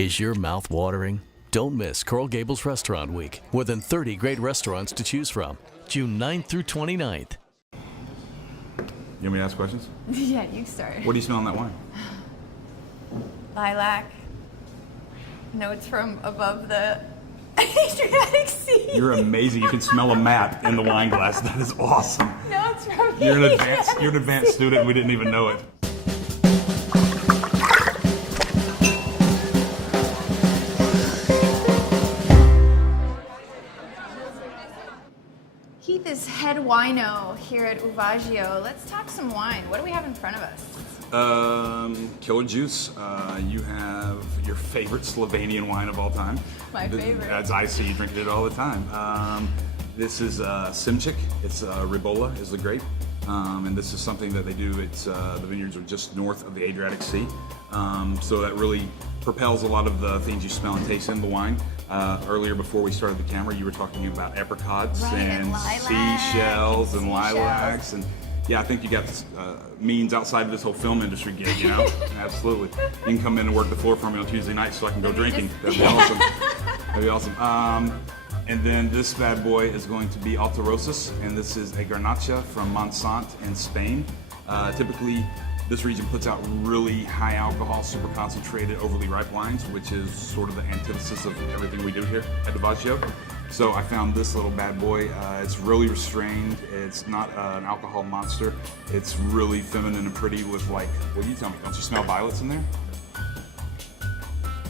Is your mouth watering? Don't miss Coral Gables Restaurant Week. More than 30 great restaurants to choose from. June 9th through 29th. You want me to ask questions? Yeah, you start. What do you smell in that wine? Lilac. Notes from above the Adriatic Sea. You're amazing. You can smell a map in the wine glass. That is awesome. Notes from the You're an Adriatic advanced student. We didn't even know it. Keith is head wino here at Uvaggio. Let's talk some wine. What do we have in front of us? Killer Juice. You have your favorite Slovenian wine of all time. My favorite. As I see you drinking it all the time. This is Simchik. It's Ribolla is the grape. And this is something that they do. It's the vineyards are just north of the Adriatic Sea. So that really propels a lot of the things you smell and taste in the wine. Earlier, before we started the camera, you were talking about apricots and seashells and lilacs, and yeah, I think you got means outside of this whole film industry gig, you know? Absolutely. You can come in and work the floor for me on Tuesday night so I can go drinking. That'd be awesome. That'd be awesome. And then this bad boy is going to be Alta Rosas, and this is a Garnacha from Montsant in Spain. Typically, this region puts out really high alcohol, super concentrated, overly ripe wines, which is sort of the antithesis of everything we do here at Uvaggio. So I found this little bad boy. It's really restrained. It's not an alcohol monster. It's really feminine and pretty with, like, what do you tell me? Don't you smell violets in there?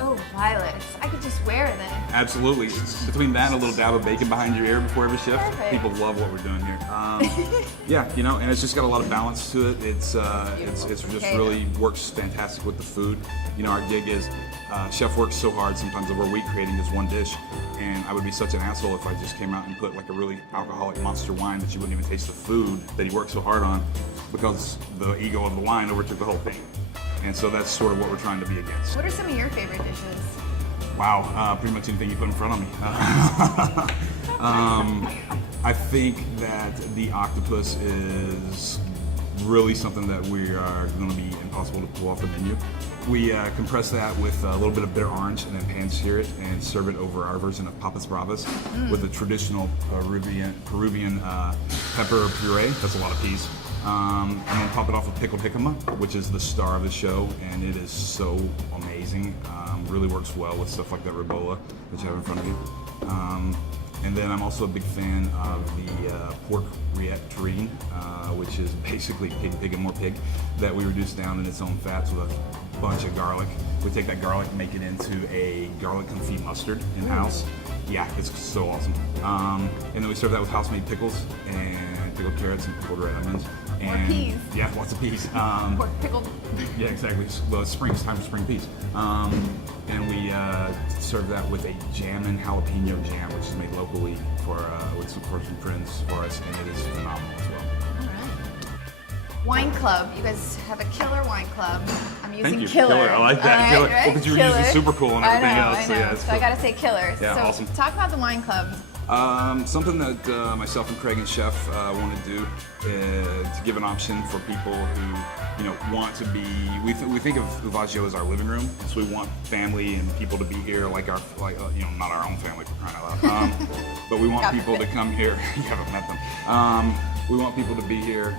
Oh, violets. I could just wear them. Absolutely. It's between that and a little dab of bacon behind your ear before every shift. Perfect. People love what we're doing here. Yeah, you know, and it's just got a lot of balance to it. It's just really works fantastic with the food. You know, our gig is chef works so hard sometimes over a week creating this one dish, and I would be such an asshole if I just came out and put like a really alcoholic monster wine that you wouldn't even taste the food that he worked so hard on, because the ego of the wine overtook the whole thing. And so that's sort of what we're trying to be against. What are some of your favorite dishes? Wow, pretty much anything you put in front of me. I think that the octopus is really something that we are going to be impossible to pull off the menu. We compress that with a little bit of bitter orange and then pan-sear it and serve it over our version of papas bravas with a traditional Peruvian pepper puree. That's a lot of peas. And then top it off with pickled jicama, which is the star of the show, and it is so amazing. Really works well with stuff like that ribolla that you have in front of you. And then I'm also a big fan of the pork rillette terrine, which is basically pig and more pig that we reduce down in its own fats with a bunch of garlic. We take that garlic and make it into a garlic confit mustard in-house. Yeah, it's so awesome. And then we serve that with house-made pickles and pickled carrots and pickled red onions. More peas. Yeah, lots of peas. Pork pickled. Yeah, exactly. Well, it's spring. It's time for spring peas. And we serve that with a jammin' jalapeno jam, which is made locally with some friends for us, and it is phenomenal as well. All right. Wine club. You guys have a killer wine club. I'm using Thank you. killer. I like that. All right, Killer. right? Well, because you were Killer. using super cool and everything else. I know. So, yeah, it's So cool. I gotta say killer. Yeah, so awesome. talk about the wine club. Something that myself and Craig and Chef want to do to give an option for people who, want to be. We think of Uvaggio as our living room, so we want family and people to be here, not our own family, for crying out loud. But we want people to come here. You haven't met them. We want people to be here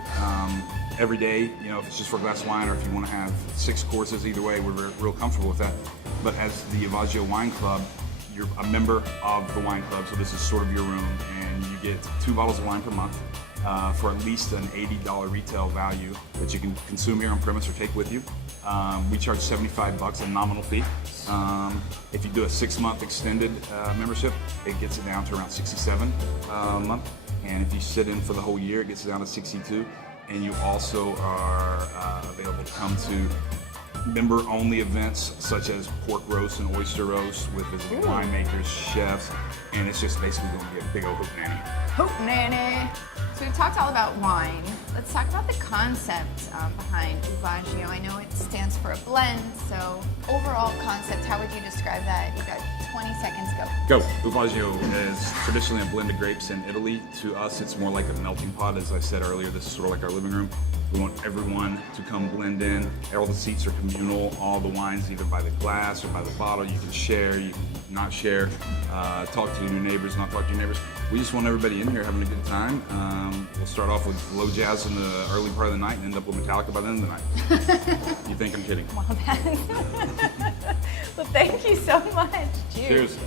every day. If it's just for a glass of wine, or if you want to have 6 courses, either way, we're real comfortable with that. But as the Uvaggio Wine Club, you're a member of the wine club, so this is sort of your room, and you get 2 bottles of wine per month for at least an $80 retail value that you can consume here on premise or take with you. We charge $75 a nominal fee. If you do a 6-month extended membership, it gets it down to around $67 a month, and if you sit in for the whole year, it gets it down to $62. And you also are available to come to member-only events such as pork roast and oyster roast with visiting winemakers, chefs, and it's just basically going to be a big old hootenanny. Hootenanny. So we've talked all about wine. Let's talk about the concept behind Uvaggio. I know it stands for a blend, so overall concept, how would you describe that? You got 20 seconds, go. Uvaggio is traditionally a blend of grapes in Italy. To us, it's more like a melting pot. As I said earlier, this is sort of like our living room. We want everyone to come blend in. All the seats are communal. All the wines either by the glass or by the bottle. You can share, you can not share, talk to your neighbors, not talk to your neighbors. We just want everybody in here having a good time. We'll start off with low jazz in the early part of the night and end up with Metallica by the end of the night. You think I'm kidding? Well, well, thank you so much. Cheers. Cheers.